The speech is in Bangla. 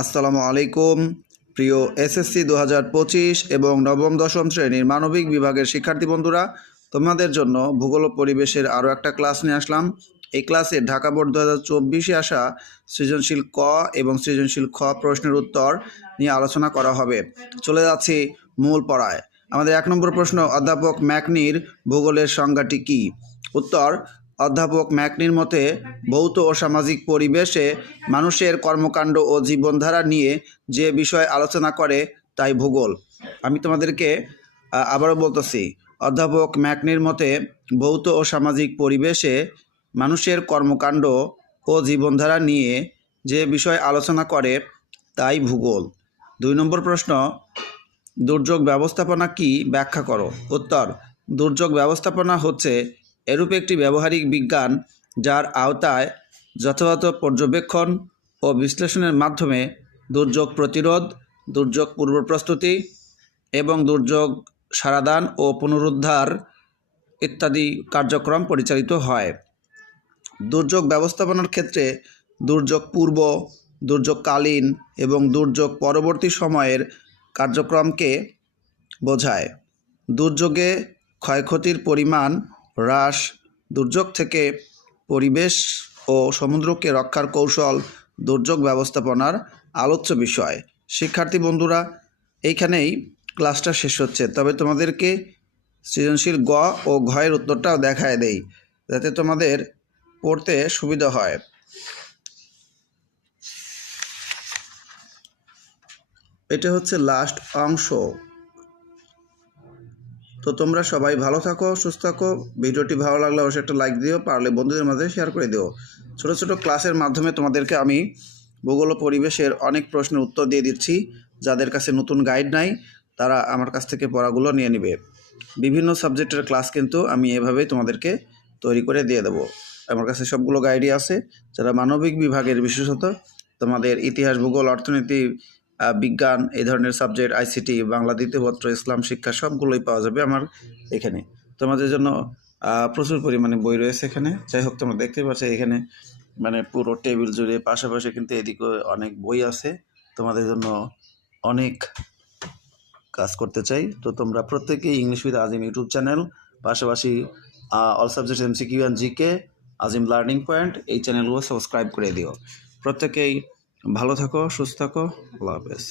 আসসালামু আলাইকুম প্রিয় এসএসসি 2025 এবং নবম দশম শ্রেণীর মানবিক বিভাগের শিক্ষার্থী বন্ধুরা, তোমাদের জন্য ভূগোল ও পরিবেশের আরও একটা ক্লাস নিয়ে আসলাম। এই ক্লাসে ঢাকা বোর্ড 2024-এ আসা সৃজনশীল ক এবং সৃজনশীল খ প্রশ্নের উত্তর নিয়ে আলোচনা করা হবে। চলে যাচ্ছি মূল পড়ায়। আমাদের 1 নম্বর প্রশ্ন, অধ্যাপক ম্যাকনির ভূগোলের সংজ্ঞাটি কী? উত্তর, অধ্যাপক ম্যাকনির মতে ভৌত ও সামাজিক পরিবেশে মানুষের কর্মকাণ্ড ও জীবনধারা নিয়ে যে বিষয় আলোচনা করে তাই ভূগোল। আমি তোমাদেরকে আবারও বলতেছি, অধ্যাপক ম্যাকনির মতে ভৌত ও সামাজিক পরিবেশে মানুষের কর্মকাণ্ড ও জীবনধারা নিয়ে যে বিষয় আলোচনা করে তাই ভূগোল। 2 নম্বর প্রশ্ন, দুর্যোগ ব্যবস্থাপনা কি ব্যাখ্যা করো? উত্তর, দুর্যোগ ব্যবস্থাপনা হচ্ছে এরূপ একটি ব্যবহারিক বিজ্ঞান যার আওতায় যথাযথ পর্যবেক্ষণ ও বিশ্লেষণের মাধ্যমে দুর্যোগ প্রতিরোধ, দুর্যোগ পূর্ব প্রস্তুতি এবং দুর্যোগ সারাদান ও পুনরুদ্ধার ইত্যাদি কার্যক্রম পরিচালিত হয়। দুর্যোগ ব্যবস্থাপনার ক্ষেত্রে দুর্যোগ পূর্ব, দুর্যোগকালীন এবং দুর্যোগ পরবর্তী সময়ের কার্যক্রমকে বোঝায়। দুর্যোগে ক্ষয়ক্ষতির পরিমাণ হ্রাস, দুর্যোগ থেকে পরিবেশ ও সমুদ্রকে রক্ষার কৌশল দুর্যোগ ব্যবস্থাপনার আলোচ্য বিষয়। শিক্ষার্থী বন্ধুরা, এইখানেই ক্লাসটা শেষ হচ্ছে, তবে তোমাদেরকে সৃজনশীল গ ও ঘয়ের উত্তরটাও দেখায় দেই যাতে তোমাদের পড়তে সুবিধা হয়। এটা হচ্ছে লাস্ট অংশ। তো তোমরা সবাই ভালো থাকো, সুস্থ থাকো। ভিডিওটি ভালো লাগলে অবশ্যই একটা লাইক দিও, পারলে বন্ধুদের মাঝে শেয়ার করে দিও। ছোট ছোট ক্লাসের মাধ্যমে তোমাদেরকে আমি ভূগোল ও পরিবেশের অনেক প্রশ্নের উত্তর দিয়ে দিচ্ছি। যাদের কাছে নতুন গাইড নাই তারা আমার কাছ থেকে পড়াগুলো নিয়ে নেবে। বিভিন্ন সাবজেক্টের ক্লাস কিন্তু আমি এভাবেই তোমাদেরকে তৈরি করে দিয়ে দেবো। আমার কাছে সবগুলো গাইডই আছে। যারা মানবিক বিভাগের, বিশেষত তোমাদের ইতিহাস, ভূগোল, অর্থনীতি, বিজ্ঞান, এই ধরনের সাবজেক্ট, আইসিটি, বাংলা দ্বিতীয় পত্র, ইসলাম শিক্ষা সবগুলোই পাওয়া যাবে আমার এখানে। তোমাদের জন্য প্রচুর পরিমাণে বই রয়েছে এখানে। যাই হোক, তোমরা দেখতে পাচ্ছ এখানে মানে পুরো টেবিল জুড়ে, পাশাপাশি কিন্তু এদিকে অনেক বই আছে। তোমাদের জন্য অনেক কাজ করতে চাই। তো তোমরা প্রত্যেকেই English with Azim YouTube channel, পাশাপাশি all subject MCQ and GK, Azim learning point, এই চ্যানেলগুলো সাবস্ক্রাইব করে দিও। প্রত্যেকেই ভালো থাকো, সুস্থ থাকো। আল্লাহ হাফেজ।